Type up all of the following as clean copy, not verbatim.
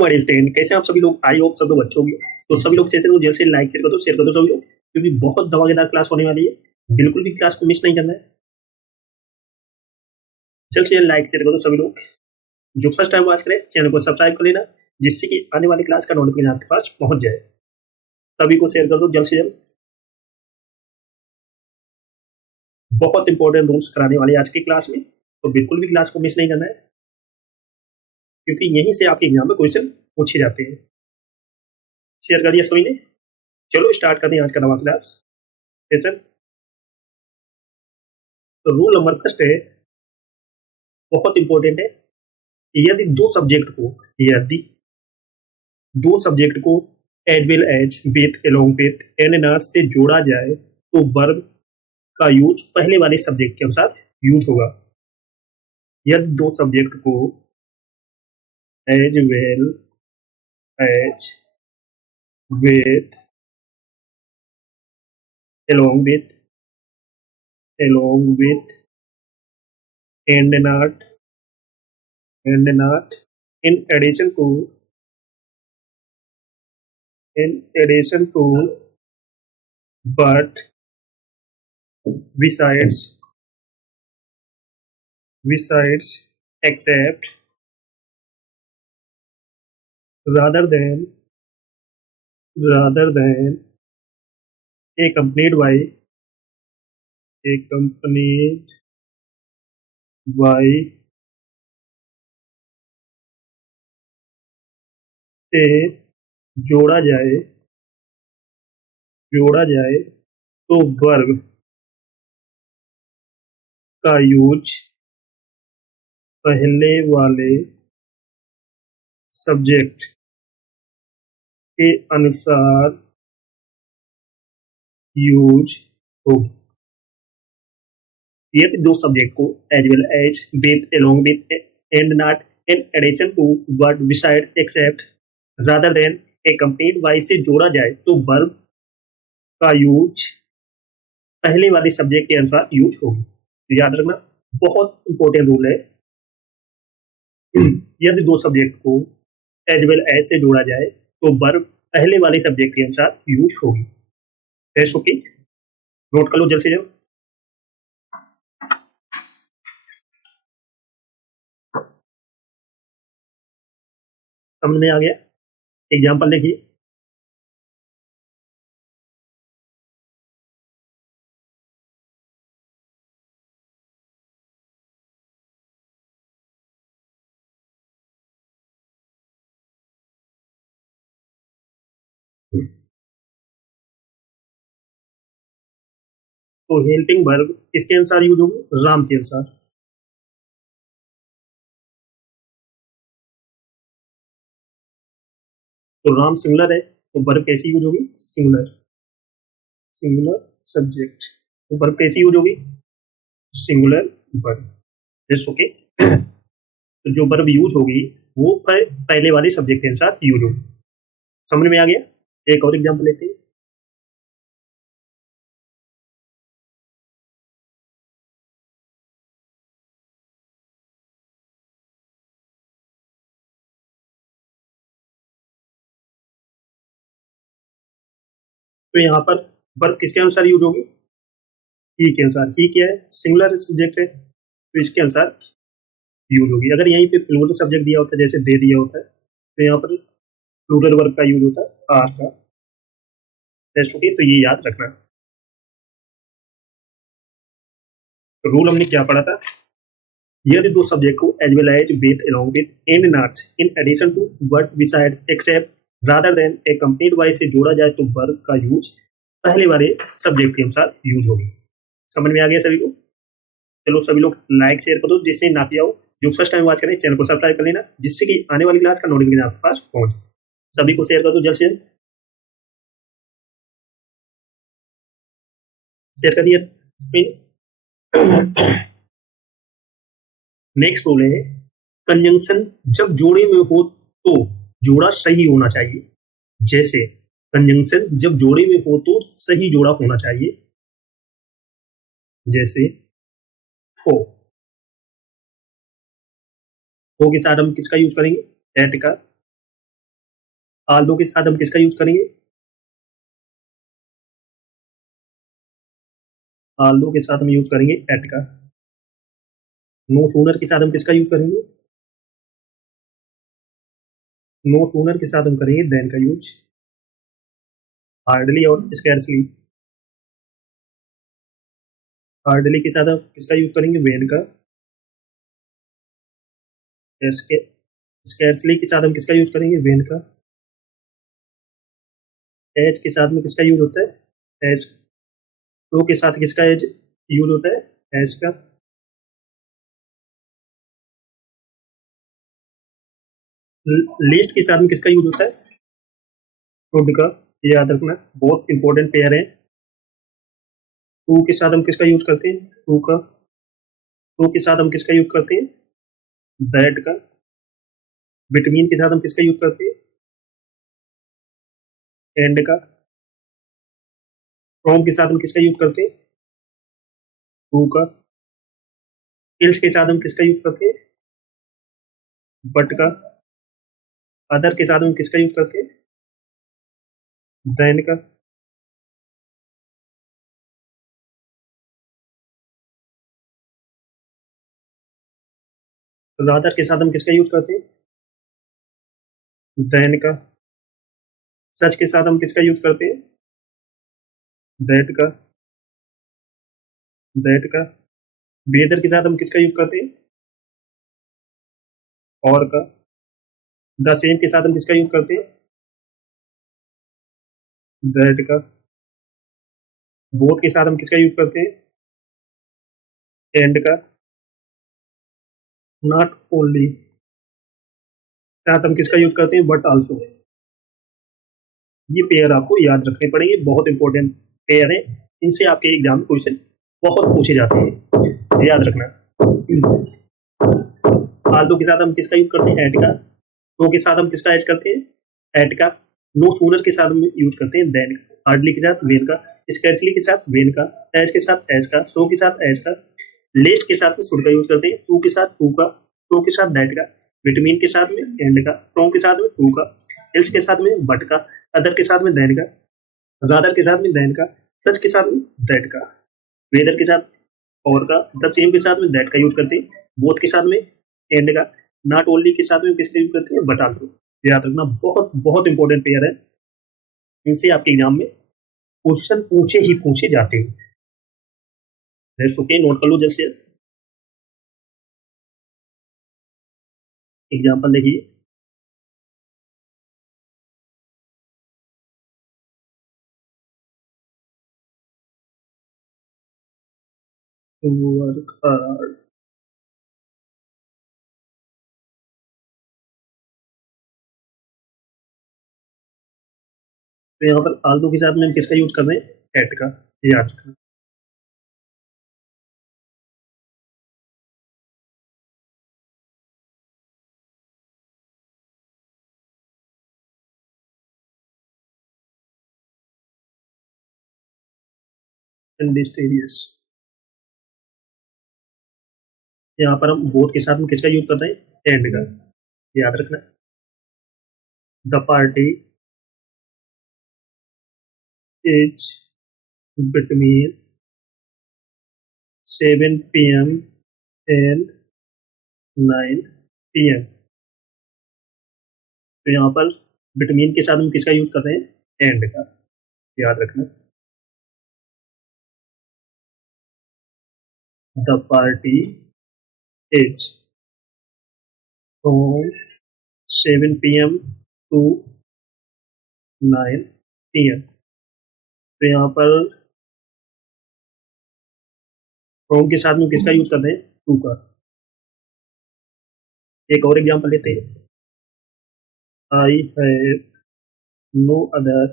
हमारे स्टूडेंट, कैसे आप सभी लोग? आई होप सब लोग अच्छे होंगे। तो सभी लोग जैसे जल्द से लाइक शेयर कर दो सभी लोग, क्योंकि बहुत धमाकेदार क्लास होने वाली है। बिल्कुल भी क्लास को मिस नहीं करना है। जल्द से लाइक शेयर कर दो सभी लोग। जो फर्स्ट टाइम वॉच करे चैनल को सब्सक्राइब कर लेना, जिससे कि आने वाली क्लास का नोटिफिकेशन आपके पास पहुंच जाए। सभी को शेयर कर दो जल्द से जल्द। बहुत इंपॉर्टेंट रूल्स कराने वाले आज की क्लास में, तो बिल्कुल भी क्लास को मिस नहीं करना है, क्योंकि यहीं से आपके एग्जाम में क्वेश्चन पूछे जाते हैं। शेयर कर दिया सभी ने? चलो स्टार्ट करते हैं आज का नवा क्लास सेशन। तो रूल नंबर फर्स्ट है, बहुत इंपॉर्टेंट है। यदि दो सब्जेक्ट को as well as with along with एन से जोड़ा जाए तो वर्ब का यूज पहले वाले सब्जेक्ट के अनुसार यूज होगा। यदि दो सब्जेक्ट को as well as with along with and not in addition to but besides except rather than accompanied by से जोड़ा जाए तो वर्ब का यूज पहले वाले सब्जेक्ट के अनुसार यूज होगी। यदि दो सब्जेक्ट को as well as with along with and not in addition to but beside except rather than accompanied by से जोड़ा जाए तो वर्ब का यूज पहले वाले सब्जेक्ट के अनुसार यूज होगी। तो याद रखना, बहुत इंपॉर्टेंट रूल है। यदि दो सब्जेक्ट को एज वेल एज से जोड़ा जाए तो वर्ब पहले वाले सब्जेक्ट के अनुसार यूज होगी। ओके, नोट कर लो जल्द से जल्द। समझ में आ गया? एग्जाम्पल देखिए। तो हेल्पिंग वर्ब किसके अनुसार यूज होगी? राम के अनुसार। तो राम सिंगुलर है, तो वर्ब कैसी यूज होगी? Singular subject. तो वर्ब कैसी यूज होगी? Singular verb. ओके। तो जो वर्ब यूज होगी वो पहले वाले सब्जेक्ट के अनुसार यूज होगी। समझ में आ गया? एक और एग्जांपल लेते हैं। तो यहाँ पर वर्ब किसके अनुसार यूज होगी? ही के अनुसार। ही क्या है? सिंगुलर सब्जेक्ट है, तो इसके अनुसार यूज होगी। अगर यहीं पे प्लूरल सब्जेक्ट दिया होता है, जैसे दे दिया होता है, तो यहाँ पर प्लूरल वर्ब का यूज होता है आर का। ओके, तो ये याद रखना। तो रूल हमने क्या पढ़ा था? यदि दो सब्जेक्ट को as well as with along with and not in addition to but besides except rather than accompanied by से जोड़ा जाए तो वर्ब का यूज पहले वाले सब्जेक्ट के अनुसार यूज होगी। समझ में आ गया सभी को? चलो सभी लोग लाइक शेयर कर दो, जिससे ना किया हो। जो फर्स्ट टाइम वॉच करें चैनल को सब्सक्राइब कर लेना, जिससे कि आने वाली क्लास का नोटिफिकेशन आपके पास पहुंचे। सभी को शेयर कर दो जल्द से जल्द। शेयर कर दिया। नेक्स्ट रूल है, कंजंक्शन जब जोड़े में हो तो जोड़ा सही होना चाहिए। जैसे कंजंक्शन जब जोड़े में हो तो सही जोड़ा होना चाहिए। जैसे हो के साथ हम किसका यूज करेंगे? एट का। आल्दो के साथ हम किसका यूज करेंगे? आल्दो के साथ हम यूज करेंगे एट का। नो सूनर के साथ हम किसका यूज करेंगे? नो सूनर के साथ हम करेंगे देन का यूज। हार्डली और स्कैर्सली। हार्डली के साथ हम किसका यूज करेंगे? वेन का। स्कैर्सली के साथ हम किसका यूज करेंगे? वेन का। एज के साथ में किसका यूज होता है? एज। तो के साथ किसका एज यूज होता है? एज का। लीस्ट के साथ में किसका यूज होता है? शुड का। ये याद रखना, बहुत इंपॉर्टेंट पेयर है। टू के साथ हम किसका यूज करते हैं? टू का। टू के साथ हम किसका यूज करते हैं? दैट का। बिटवीन के साथ हम किसका यूज करते हैं? एंड का। फ्रॉम के साथ हम किसका यूज करते हैं? टू का। इल्स के साथ हम किसका यूज करते हैं? बट का। अदर के साथ हम किसका यूज करते हैं? देन का। रादर के साथ हम किसका यूज करते हैं? देन का। सच के साथ हम किसका यूज करते हैं? दैट का। दैट का। वेदर के साथ हम किसका यूज करते हैं? और का। द सेम के साथ हम किसका यूज करते हैं? दैट का। बोथ के साथ हम किसका यूज करते हैं? एंड का। नॉट ओनली साथ हम किसका यूज करते हैं? But also. ये पेयर आपको याद रखने पड़ेंगे, बहुत इंपॉर्टेंट पेयर है। इनसे आपके एग्जाम में क्वेश्चन बहुत पूछे जाते हैं, याद रखना। आल्दो के साथ हम किसका यूज करते हैं? एट का। तो के साथ हम किसका एज करते हैं? एट का। नो सूनर के साथ हम यूज करते हैं देन का। हार्डली के साथ वेन का। स्कैर्सली के साथ वेन का। एज के साथ एज का। सो के साथ एज का। लेस्ट के साथ में शुड का यूज करते हैं। टू के साथ टू का। टू के साथ दैट का। विटामिन के साथ में एंड का। फ्रॉम के साथ में टू का। एल्स के साथ में बट का। अदर के साथ में देन का। रादर के साथ में देन का। सच के साथ में दैट का। वेदर के साथ और का। द सेम के साथ में दैट का यूज करते हैं। बोथ के साथ में एंड का। नॉट ओनली के साथ में किसका यूज करते हैं? But also. याद रखना, बहुत बहुत इंपॉर्टेंट पेयर है। इनसे आपके एग्जाम में क्वेश्चन पूछे ही पूछे जाते हैं। ओके, नोट कर लो। जैसे एग्जाम्पल देखिए। Work hard. तो यहाँ पर आल्दो के साथ में हम किसका यूज कर रहे हैं? एट का। याद रखना। इंडस्ट्रियस। यहाँ पर हम बोथ के साथ में किसका यूज कर रहे हैं? एंड का। याद रखना। The party is between 7 PM and 9 PM। तो यहाँ पर बिटवीन के साथ हम किसका यूज कर रहे हैं? एंड का। याद रखना। The party is from 7 PM to 9 PM। तो यहाँ पर फ्रॉम के साथ में किसका यूज कर रहे हैं? टू का। एक और एग्जांपल लेते हैं। I have no other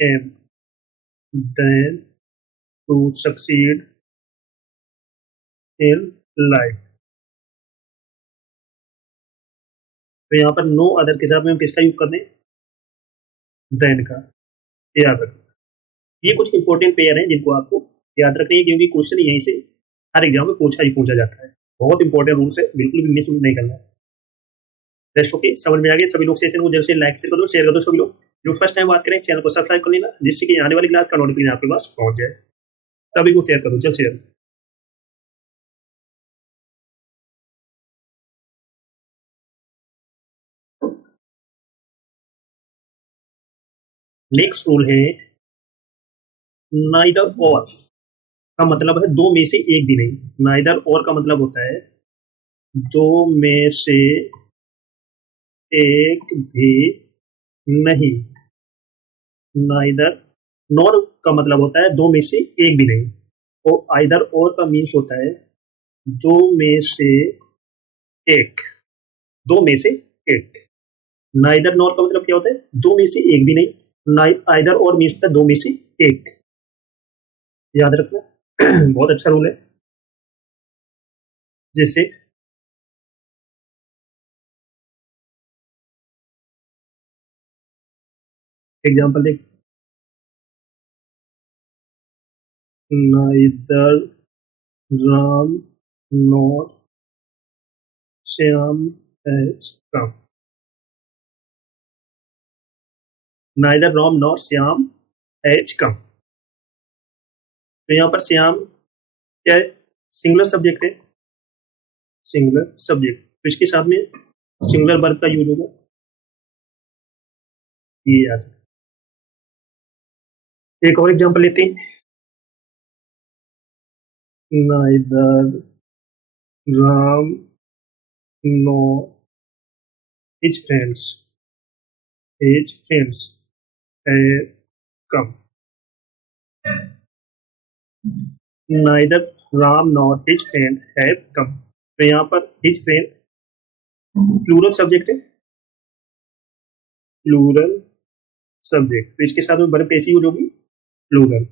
aim than to succeed in life. तो यहाँ पर नो अदर के साथ में हम किसका यूज कर रहे हैं? देन का। याद रखना। ये कुछ इंपॉर्टेंट पेयर हैं जिनको आपको याद रखनी है, क्योंकि क्वेश्चन यहीं से हर एग्जाम में पूछा ही पूछा जाता है। बहुत इंपॉर्टेंट रूल्स है, बिल्कुल भी मिस नहीं करना है। रेस्ट ओके, समझ में आ गया। सभी लोग सेशन को जल्द से लाइक कर दो, शेयर कर दो। सभी लोग जो फर्स्ट टाइम बात करें चैनल को सब्सक्राइब कर लेना, जिससे कि आने वाली क्लास का नोटिफिकेशन आपके पास पहुंच जाए। सभी को शेयर करो, जल्द से जल्द। नेक्स्ट रूल है नाइदर और का मतलब है दो में से एक भी नहीं। नाइदर और का मतलब होता है दो में से एक भी नहीं। नाइदर नॉर का मतलब होता है दो में से एक भी नहीं, और आइदर और का मीन्स होता है दो में से एक। दो में से एक। नाइदर नॉर का मतलब क्या होता है? दो में से एक भी नहीं। आइदर और मीन्स होता है दो में से एक। याद रखना। बहुत अच्छा रूल है। जिससे एग्जाम्पल देख, neither Ram nor Shyam has come. Neither Ram nor Shyam has come. तो यहाँ पर श्याम क्या है? सिंगुलर सब्जेक्ट है। सिंगुलर सब्जेक्ट, तो इसके साथ में सिंगुलर वर्ब का यूज होगा। ये याद। एक और एग्जांपल लेते हैं। Neither Ram nor his friends have come. Neither Ram nor his friend have come. तो यहाँ पर हिज फ्रेंड प्लूरल सब्जेक्ट है। प्लूरल सब्जेक्ट, तो इसके साथ में वर्ब कैसी यूज होगी? प्लूरल।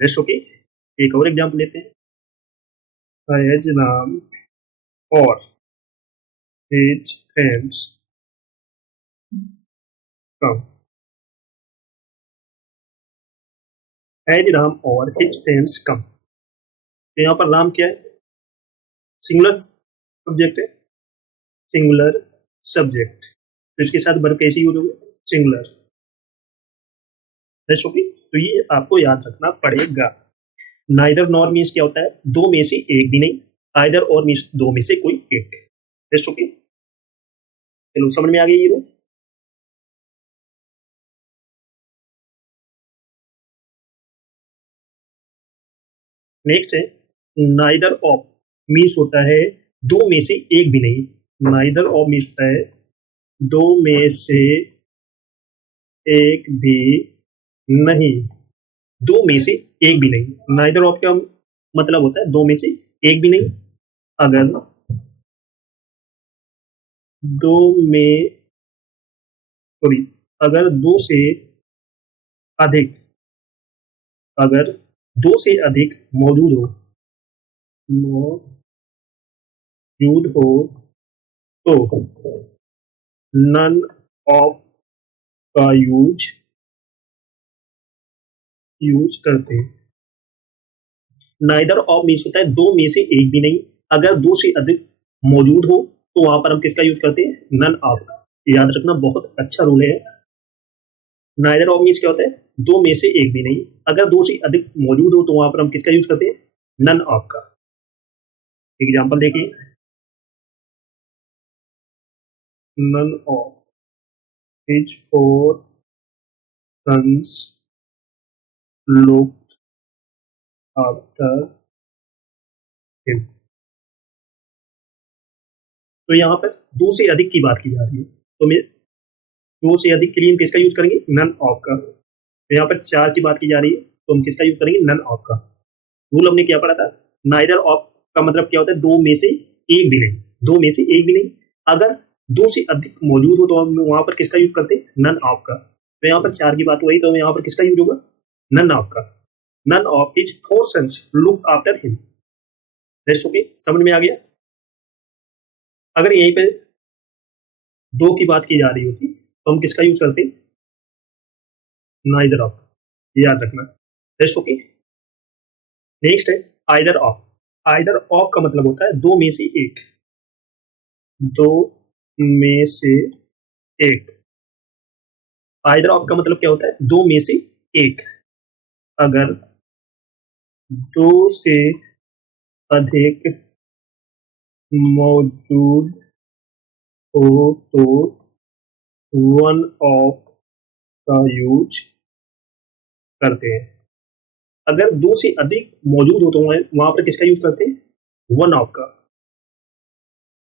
Rest okay. एक और एग्जांपल लेते हैं। हैज राम और his friends come. Has Ram और हिज फ्रेंड्स कम। तो यहाँ पर राम क्या है? सिंगुलर सब्जेक्ट है। सिंगुलर सब्जेक्ट, तो इसके साथ वर्ब कैसी यूज होगी? सिंगुलर। Rest okay. तो ये आपको याद रखना पड़ेगा। नाइदर नॉर मीन्स क्या होता है? दो में से एक भी नहीं। आइदर और मीन्स दो में से कोई एक। Rest okay. चलो, समझ में आ गई ये बात? नेक्स्ट है नाइदर ऑफ मीन्स होता है दो में से एक भी नहीं। नाइदर ऑफ मीन्स होता है दो में से एक भी नहीं। दो में से एक भी नहीं। नाइदर ऑफ का मतलब होता है दो में से एक भी नहीं। अगर दो में सॉरी अगर दो से अधिक, अगर दो से अधिक मौजूद हो तो नन ऑफ का यूज करते हैं। नाइदर ऑफ मीन्स होता है दो में से एक भी नहीं। अगर दो से अधिक मौजूद हो तो वहां पर हम किसका यूज करते हैं? नन ऑफ का। याद रखना, बहुत अच्छा रूल है। नाइदर ऑफ मीन्स क्या होता है? दो में से एक भी नहीं। अगर दो से अधिक मौजूद हो तो वहां पर हम किसका यूज करते हैं? नन ऑफ का। एग्जाम्पल देखिए। None of his four sons looked after him. तो यहाँ पर दो से अधिक की बात की जा रही है, तो मैं दो से अधिक के लिए हम किसका यूज करेंगे? नन ऑफ का। तो यहाँ पर चार की बात की जा रही है, तो हम किसका यूज करेंगे? नन ऑफ का। रूल हमने क्या पढ़ा था? नाइदर ऑफ का मतलब क्या होता है? दो में से एक भी नहीं। दो में से एक भी नहीं। अगर दो से अधिक मौजूद हो तो हम वहां पर किसका यूज करते हैं? नन ऑफ का। तो यहाँ पर चार की बात हुई, तो यहाँ पर किसका यूज होगा? नन ऑफ का। None of his four sons look after him. Rest okay, समझ में आ गया? अगर यहीं पे दो की बात की जा रही होती तो हम किसका यूज करते? Neither of. याद रखना। Rest okay. नेक्स्ट है आइदर ऑफ। आइदर ऑफ का मतलब होता है दो में से एक, दो में से एक। आइदर ऑफ का मतलब क्या होता है, दो में से एक। अगर दो से अधिक मौजूद हो तो वन ऑफ का यूज करते हैं। अगर दो से अधिक मौजूद हो तो वहां पर किसका यूज करते हैं, वन ऑफ का।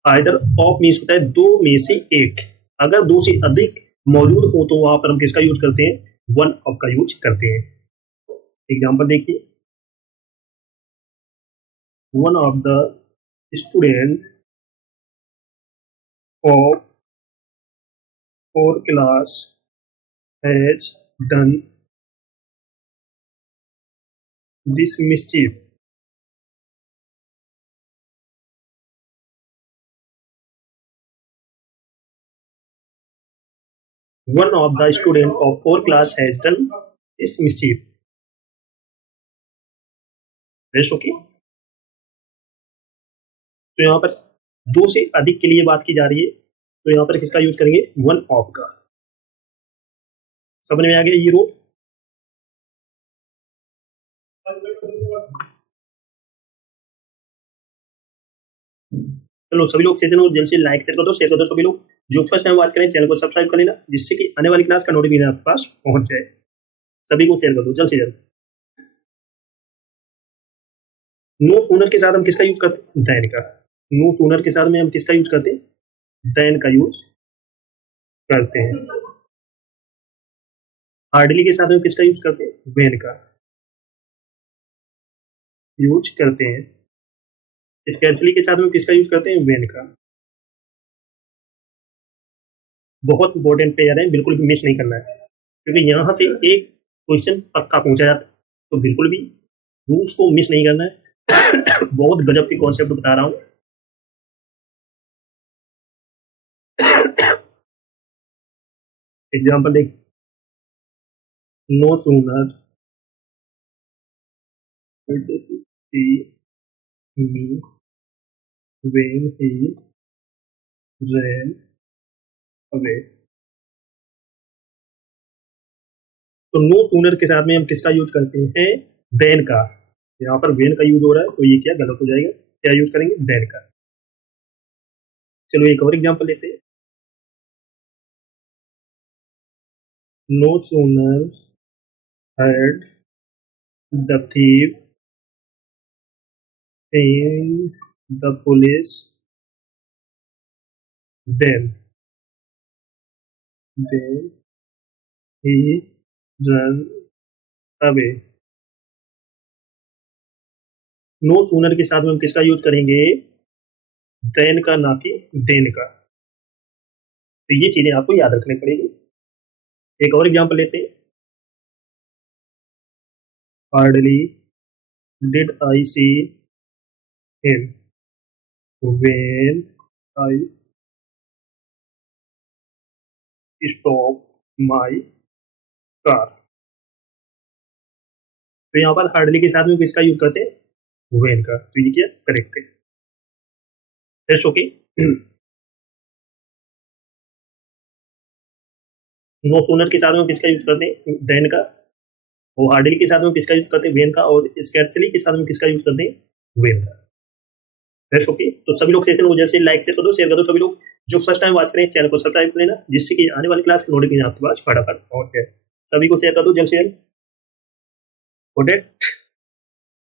आइदर ऑफ मीन्स होता है दो में से एक। अगर दो से अधिक मौजूद हो तो वहां पर हम किसका यूज करते हैं, वन ऑफ का यूज करते हैं। एग्जांपल देखिए, one of the student of four class has done this mischief. One of the student of four class has done this mischief. Rest okay? तो यहाँ पर दो से अधिक के लिए बात की जा रही है, तो यहाँ पर किसका यूज करेंगे, वन ऑफ का। समझ में आ गया ये रूल। चलो सभी लोग सेशन को जल्द से लाइक शेयर कर दो, शेयर कर दो। सभी लोग जो फर्स्ट टाइम बात करें चैनल को सब्सक्राइब कर लेना, जिससे कि आने वाली क्लास का नोटिफिकेशन आपके पास पहुंच जाए। सभी को शेयर कर दो जल्द से जल्द। नो सूनर के साथ हम किसका यूज करते हैं, देन का। नो सूनर के साथ में हम किसका यूज करते हैं, देन का यूज करते हैं। हार्डली के साथ में किसका यूज करते हैं, वेन का यूज करते हैं। स्कैर्सली के साथ में किसका यूज करते हैं, वेन का। बहुत इंपॉर्टेंट पेयर है, बिल्कुल भी मिस नहीं करना है, क्योंकि यहां से एक क्वेश्चन पक्का पूछा जाता है, तो बिल्कुल भी रूल्स को मिस नहीं करना है। बहुत गजब के कॉन्सेप्ट बता रहा हूं। एग्जाम्पल देख, no sooner me when he ran away। तो नो सूनर के साथ में हम किसका यूज करते हैं, देन का। यहाँ पर वेन का यूज हो रहा है, तो ये क्या गलत हो जाएगा, क्या यूज करेंगे, देन का। चलो एक और एग्जांपल लेते हैं। No sooner had the thief in the police then he ran away। No sooner के साथ में हम किसका यूज करेंगे, देन का, ना कि देन का। तो ये चीजें आपको याद रखनी पड़ेगी। एक और एग्जांपल लेते हैं। Hardly did I see him when I stop my car. तो यहाँ पर हार्डली के साथ में किसका यूज करते हैं, व्हेन का। तो ये क्या करेक्ट है। That's okay। नो सूनर के साथ में किसका यूज करते हैं, देन का। और हार्डली के साथ में किसका यूज करते हैं, वेन का। और स्कैर्सली के साथ में किसका यूज करते हैं, वेन का। That's okay. तो सभी लोग सेशन को जैसे लाइक शेयर कर दो, शेयर कर दो। सभी लोग जो फर्स्ट टाइम वॉच करें चैनल को सब्सक्राइब कर लेना, जिससे कि आने वाली क्लास की नोटिफिकेशन आपके पास फटाफट पहुंच जाए। सभी को शेयर कर दो जल्द से जल्द।